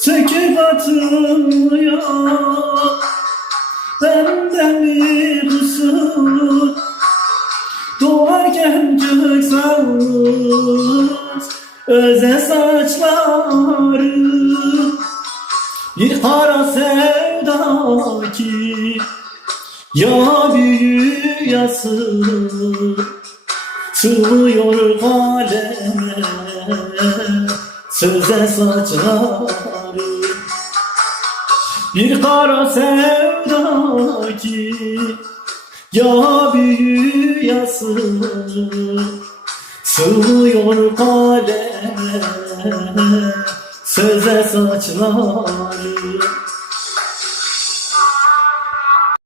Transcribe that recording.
Çekip atılmıyor Benden bir ısır. Doğarken cık Öze saçları. Bir haraset ya büyü yası Sığmıyor kaleme Söze saçları Bir kara sevda ki Ya büyü yası Sığmıyor kaleme Söze saçları